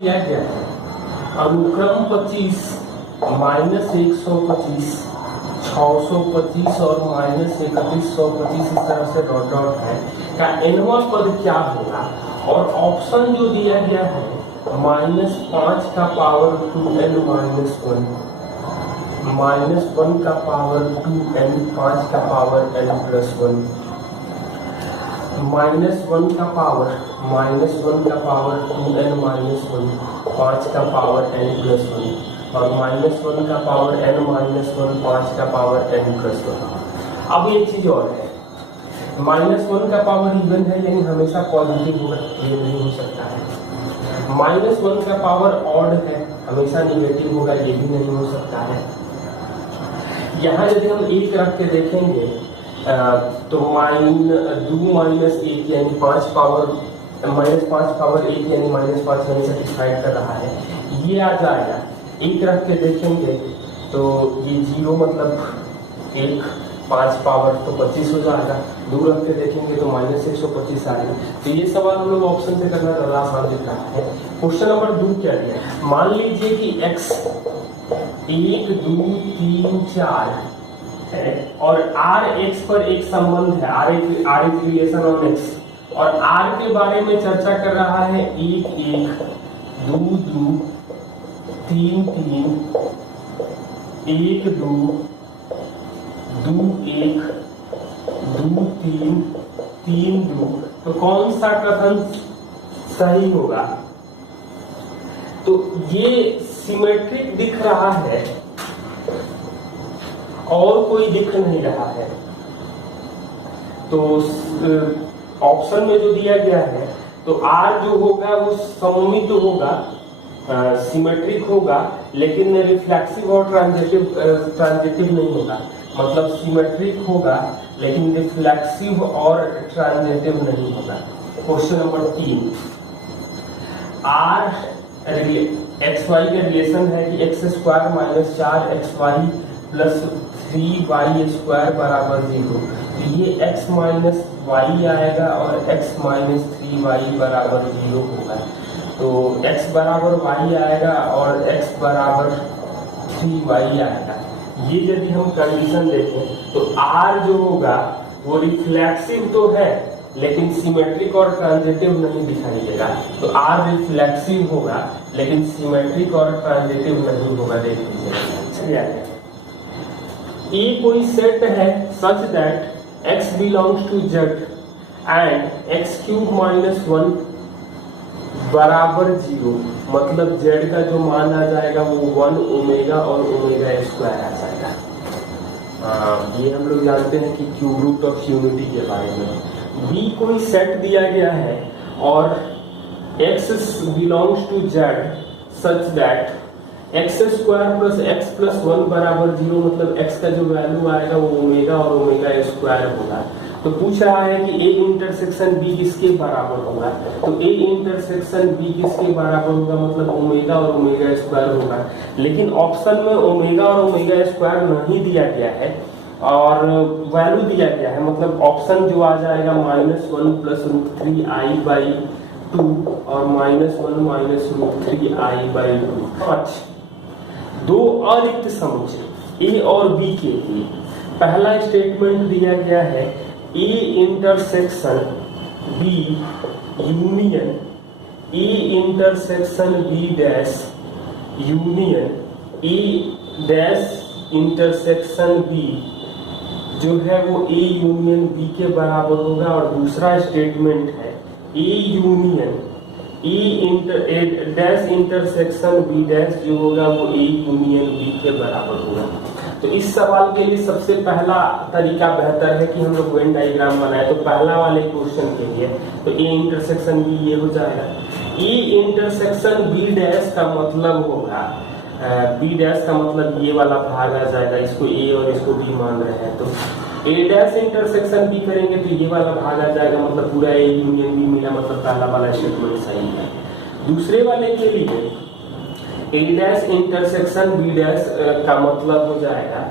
किया गया है अनुक्रम 25 -125 625 और -3125 इस तरह से डॉट डॉट है का nवां पद क्या होगा। और ऑप्शन जो दिया गया है -5 का पावर 2n -1 -1 का पावर 2n 5 का पावर n + 1 -1 का पावर 2n -1 5 का पावर n + 1 और -1 का पावर n -1 5 का पावर n + 1। अब एक चीज और है, -1 का पावर इवन है यानी हमेशा पॉजिटिव होगा, ये नहीं हो सकता है। -1 का पावर ऑड है, हमेशा निगेटिव होगा, ये भी नहीं हो सकता है। यहाँ यदि हम 1 रख के देखेंगे तो -2 -1 यानी 5 पावर -1 यानी -5 यानी सेटिस्फाइड कर रहा है, ये आ जाएगा। 1 रख के देखेंगे तो ये 0 मतलब 1, 5 पावर तो 25 हो जाएगा। 2 रख के देखेंगे तो -125 आएगा। तो ये सवाल हम लोग ऑप्शन से करना ज़्यादा आसान दिख रहा है। क्वेश्चन नंबर 2 क्या दिया, मान लीजिए कि x 1 2 3 4 है और r x पर एक संबंध है, r is relation on x, और r के बारे में चर्चा कर रहा है 1 1 2 2 3 3 1 2 2 1 2 3 3 2। तो कौन सा कथन सही होगा? तो ये सिमेट्रिक दिख रहा है और कोई दिख नहीं रहा है। तो ऑप्शन में जो दिया गया है तो R जो होगा वो सममित होगा, सिमेट्रिक होगा, लेकिन रिफ्लेक्सिव और ट्रांजिटिव नहीं होगा। मतलब सिमेट्रिक होगा लेकिन रिफ्लेक्सिव और ट्रांजिटिव नहीं होगा। क्वेश्चन नंबर 3, R xy का रिलेशन है कि x² - 4xy + 3y² = 0। ये x - y आएगा और x - 3y = 0 होगा। तो x बराबर y आएगा और x बराबर 3y आएगा। ये यदि हम कंडीशन देखें तो R जो होगा वो रिफ्लेक्सिव तो है लेकिन सिमेट्रिक और ट्रांजिटिव नहीं दिखाई देगा। तो R रिफ्लेक्सिव होगा लेकिन सिमेट्रिक और ट्रांजिटिव नहीं होगा। देख लीजिए, ये कोई सेट है such that x belongs to z and x³ - 1 = 0। मतलब z का जो मान आ जाएगा वो 1 ओमेगा और ओमेगा² आ जाएगा। ये हम लोग जानते हैं कि क्यूब रूट ऑफ यूनिटी के बारे में। B कोई सेट दिया गया है और x belongs to z such that x² + x + 1 = 0। मतलब x का जो वैल्यू आएगा वो ओमेगा और ओमेगा² होगा। तो पूछ रहा है कि A इंटरसेक्शन B किसके बराबर होगा। तो A इंटरसेक्शन B किसके बराबर होगा, मतलब ओमेगा और ओमेगा² होगा। लेकिन ऑप्शन में ओमेगा और ओमेगा² नहीं दिया गया है और वैल्यू दिया गया है। मतलब ऑप्शन जो आ जाएगा -1 + √3i/2 और -1 - √3i/2। 5 दो अरिक्त समुच्चय A और B के लिए पहला स्टेटमेंट दिया गया है A intersection B union A intersection B dash union A dash intersection B जो है वो A यूनियन B के बराबर होगा। और दूसरा स्टेटमेंट है A union A dash intersection B dash जो होगा वो A यूनियन B के बराबर होगा। तो इस सवाल के लिए सबसे पहला तरीका बेहतर है कि हम लोग वेन डायग्राम बनाए। तो पहला वाले क्वेश्चन के लिए तो A इंटरसेक्शन B ये हो जाएगा। A इंटरसेक्शन B डैश का मतलब होगा B डैश का मतलब ये वाला भाग आ जाएगा। इसको A और इसको B मान रहे हैं तो A डैश इंटरसेक्शन B करेंगे तो ये वाला भाग आ जाएगा। मतलब पूरा A यूनियन B मिला, मतलब पहला वाला स्टेटमेंट सही है। दूसरे वाले के लिए A dash intersection B dash का मतलब हो जाएगा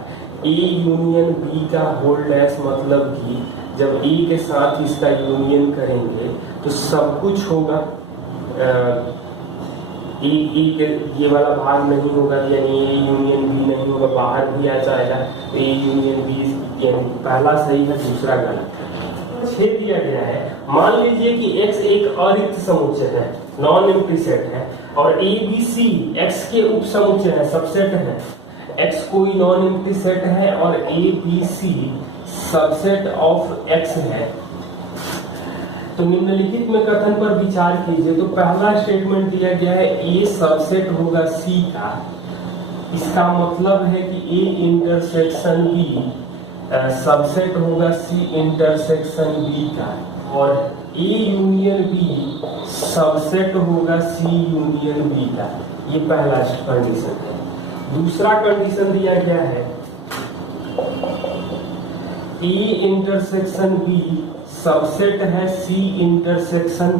A यूनियन B का होल डैश। मतलब कि जब A के साथ इसका यूनियन करेंगे तो सब कुछ होगा एक ये वाला भाग नहीं होगा, यानी ए यूनियन बी नहीं होगा, बाहर भी आ जाएगा तो ए यूनियन बी, यानी पहला सही है दूसरा गलत है। 6 दिया गया है, मान लीजिए कि x एक अरिक्त समुच्चय है, नॉन एम्प्टी सेट है, और ए बी सी x के उप समुच्चय है, सबसेट है। x कोई नॉन एम्प्टी सेट है और A B C subset of x है। तो निम्नलिखित में कथन पर विचार कीजिए। तो पहला स्टेटमेंट दिया गया है ए सबसेट होगा सी का, इसका मतलब है कि ए इंटरसेक्शन बी सबसेट होगा सी इंटरसेक्शन बी का, और ए यूनियन बी सबसेट होगा सी यूनियन बी का। ये पहला कंडीशन है। दूसरा कंडीशन दिया गया है ए इंटरसेक्शन बी सबसेट है सी इंटरसेक्शन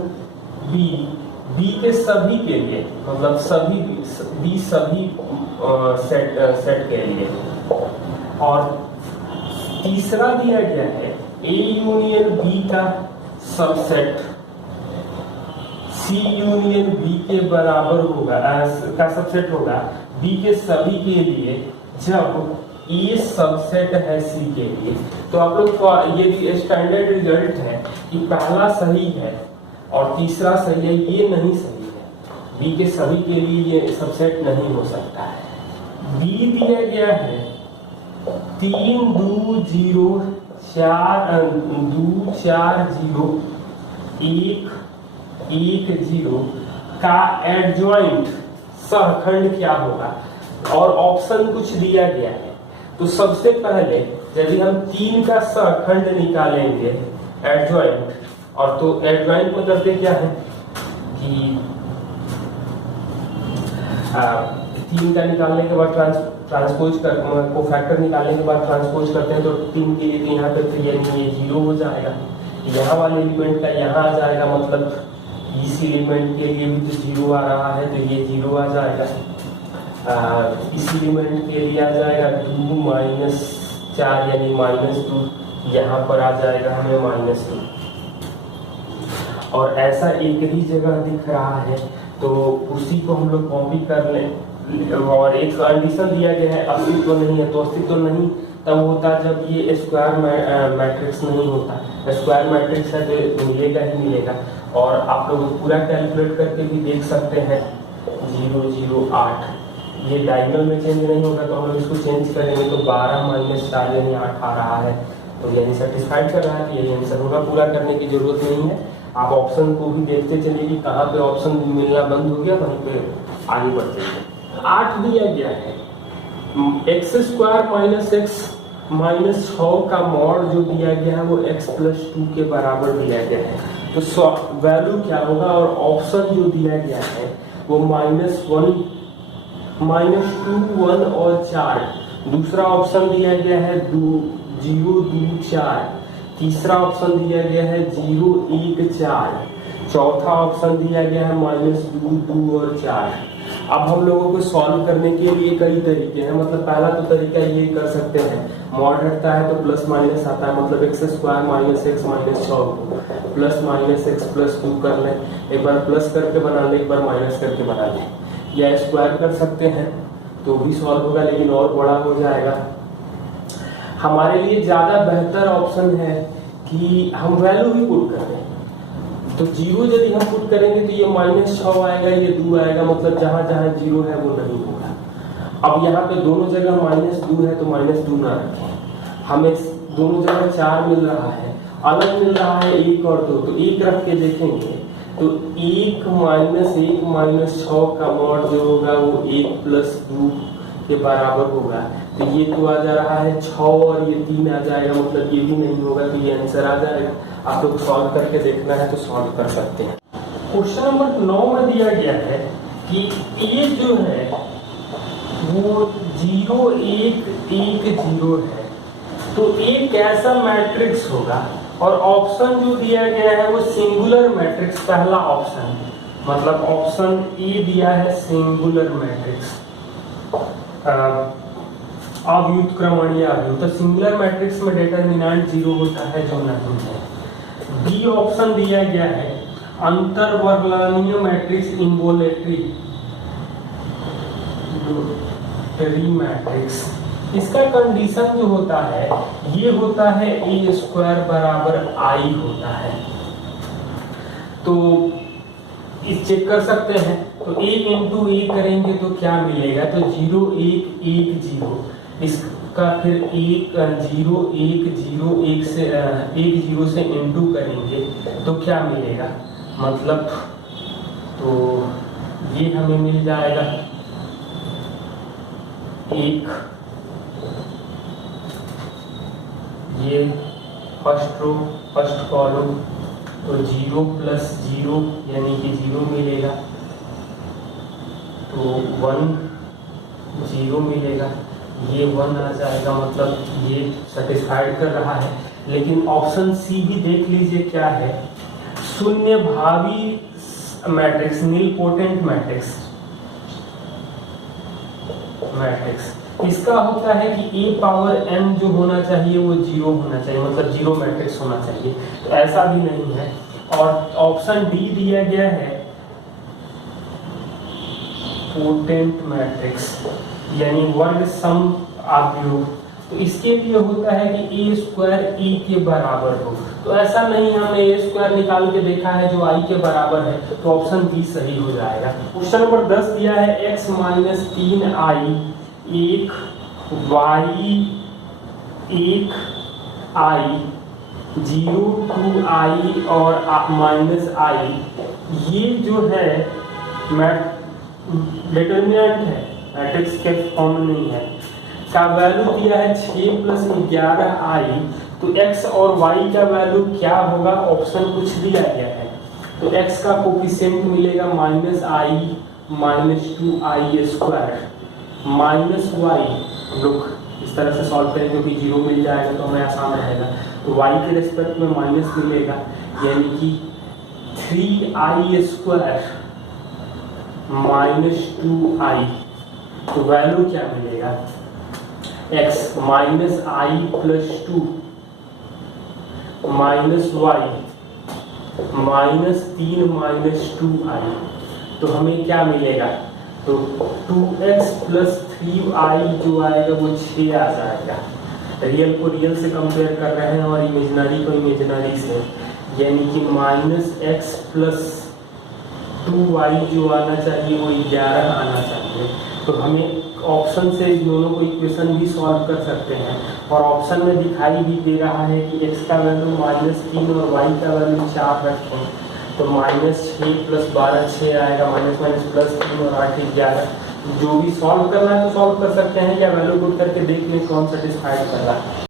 बी, बी के सभी के लिए, मतलब सभी बी सभी सेट के लिए। और तीसरा दिया गया है ए यूनियन बी का सबसेट सी यूनियन बी के बराबर होगा, का सबसेट होगा बी के सभी के लिए जब ए सबसेट है सी के लिए। तो आप लोग को ये स्टैंडर्ड रिजल्ट है कि पहला सही है और तीसरा सही है, ये नहीं सही है। बी के सभी के लिए ये सबसेट नहीं हो सकता है। बी दिया गया है 3 2 0 4 2 4 0 1 1 0 का एडजॉइंट सहखंड क्या होगा, और ऑप्शन कुछ दिया गया है। तो सबसे पहले यदि हम 3 का सहखंड निकालेंगे एडजॉइंट, और तो एडजॉइंट में करते क्या है कि 3 का निकालने के बाद ट्रांसपोज कर कोफैक्टर निकालने के बाद ट्रांसपोज करते हैं, तो 3 के लिए यहाँ पे तो ये 0 हो जाएगा, यहाँ वाले एलिमेंट का यहाँ आ जाएगा, मतलब इस एलिमेंट के लिए भी तो 0 आ रहा है तो ये 0 आ जाएगा। इस एलिमेंट के लिए आ जाएगा 2 -4 यानी -2, यहाँ पर आ जाएगा हमें -2। और ऐसा एक ही जगह दिख रहा है तो उसी को हम लोग कॉपी कर लें। और एक कंडीशन दिया गया है अस्तित्व नहीं है, तो अस्तित्व नहीं तब होता जब ये स्क्वायर मैट्रिक्स नहीं होता। स्क्वायर मैट्रिक्स है तो मिलेगा ही मिलेगा। और आप लोग पूरा कैलकुलेट करके भी देख सकते हैं 0 0 8, ये डायगोनल में चेंज नहीं होगा तो हम लोग इसको चेंज करेंगे तो 12 -4 यानी 8 आ रहा है, तो यानी सेटिस्फाइड कर रहा है कि यही आंसर होगा। पूरा करने की जरूरत नहीं है, आप ऑप्शन को भी देखते चलिए कि कहाँ पे ऑप्शन मिलना बंद हो गया, वहीं पे आगे बढ़ते हैं। 8 दिया गया है x² - x -6 का मॉड जो दिया गया है वो x + 2 के बराबर दिया गया है। तो वैल्यू क्या होगा, और ऑप्शन जो दिया गया है वो -1 -2 1 और 4। दूसरा ऑप्शन दिया गया है 0 2 4। तीसरा ऑप्शन दिया गया है 0 1 4। चौथा ऑप्शन दिया गया है -2 2 और 4। अब हम लोगों को सॉल्व करने के लिए कई तरीके हैं। मतलब पहला तो तरीका ये कर सकते हैं, मॉड हटता है तो प्लस माइनस आता है, मतलब x² - x -6 plus minus x + 2 कर लें। एक बार प्लस करके बना लें, एक बार माइनस करके बना लें, या स्क्वायर कर सकते हैं तो भी सॉल्व होगा, लेकिन और बड़ा हो जाएगा। हमारे लिए ज्यादा बेहतर ऑप्शन है कि हम वैल्यू ही पुट कर दें। तो 0 यदि हम पुट करेंगे तो ये -6 आएगा, ये 2 आएगा, मतलब जहां जहां 0 है वो नहीं होगा। अब यहाँ पे दोनों जगह -2 है तो -2 ना रखें, हमें दोनों जगह 4 मिल रहा है, अलग मिल रहा है 1 और 2, तो 1 रख के देखेंगे तो 1 - 6 का मॉड जो होगा वो 1 + 2 के बराबर होगा। तो ये तो आ जा रहा है 6 और ये 3 आ जाएगा, मतलब ये भी नहीं होगा, तो ये आंसर आ जाएगा। आप लोग सॉल्व करके देखना है तो सॉल्व कर सकते हैं। क्वेश्चन नंबर 9 में दिया गया है कि ए जो है वो 0 1 1 0 है, तो ए कैसा मैट्रिक्स होगा, और ऑप्शन जो दिया गया है वो सिंगुलर मैट्रिक्स, पहला ऑप्शन, मतलब ऑप्शन ए दिया है सिंगुलर मैट्रिक्स, अव्युत क्रमणीय अव्युत। तो सिंगुलर मैट्रिक्स में डिटरमिनेंट 0 होता है जो नहीं है। बी ऑप्शन दिया गया है अंतर्वर्णनीय मैट्रिक्स इन्वोलेटरी, यूनिटरी मैट्रिक्स, इसका कंडीशन जो होता है ये होता है ए स्क्वायर बराबर आई होता है। तो इस चेक कर सकते हैं, तो ए इंटू ए करेंगे तो क्या मिलेगा, तो 0 1 1 0, इसका फिर 1 0 1 0 1 से 1 0 से इंटू करेंगे तो क्या मिलेगा, मतलब तो ये हमें मिल जाएगा 1, ये फर्स्ट रो फर्स्ट कॉलम, तो 0 प्लस 0 यानी कि 0 मिलेगा, तो 1 0 मिलेगा, ये 1 आ जाएगा, मतलब ये सेटिस्फाइड कर रहा है। लेकिन ऑप्शन सी भी देख लीजिए क्या है, शून्य भावी मैट्रिक्स, नीलपोटेंट मैट्रिक्स, इसका होता है कि ए पावर n जो होना चाहिए वो 0 होना चाहिए, मतलब 0 मैट्रिक्स होना चाहिए, तो ऐसा भी नहीं है। और ऑप्शन डी दिया गया है पोटेंट मैट्रिक्स, यानी वर्ग सम आव्यूह, तो इसके लिए होता है कि ए स्क्वायर ई के बराबर हो, तो ऐसा नहीं, हमने ए स्क्वायर निकाल के देखा है जो आई के बराबर है, तो ऑप्शन बी सही हो जाएगा। क्वेश्चन नंबर 10 दिया है x minus 3i 1 y 1 i 0 2i और माइनस i, ये जो है डिटर्मिनेंट है, मैट्रिक्स के फॉर्म में नहीं है, का वैल्यू दिया है 6 प्लस 11i, तो x और y का वैल्यू क्या होगा, ऑप्शन कुछ दिया गया है, तो x का कोफिशिएंट मिलेगा minus i minus 2i square minus y, लोग इस तरह से सॉल्व करें क्योंकि 0 मिल जाएगा तो हमें आसान रहेगा, तो y के रिस्पेक्ट में माइनस मिलेगा, यानी कि 3i स्क्वायर माइनस 2i, तो वैल्यू क्या मिलेगा, x minus i plus 2 minus y minus 3 minus 2i, तो हमें क्या मिलेगा, तो 2x प्लस 3i जो आएगा वो 6 आ जाएगा। रियल को रियल से कंपेयर कर रहे हैं और इमेजिनरी को इमेजिनरी से, यानी कि माइनस x प्लस 2y जो आना चाहिए वो 11 आना चाहिए। तो हमें ऑप्शन से इन दोनों को इक्वेशन भी सॉल्व कर सकते हैं, और ऑप्शन में दिखाई भी दे रहा है कि x का वैल्यू -3 और y का वैल्यू 4 रखें, तो -6 प्लस 12 6 आएगा, माइनस माइनस प्लस 3 और 8 11, जो भी सॉल्व करना है तो सॉल्व कर सकते हैं, या वैल्यू पुट करके देख लें कौन सेटिस्फाइड कर रहा है।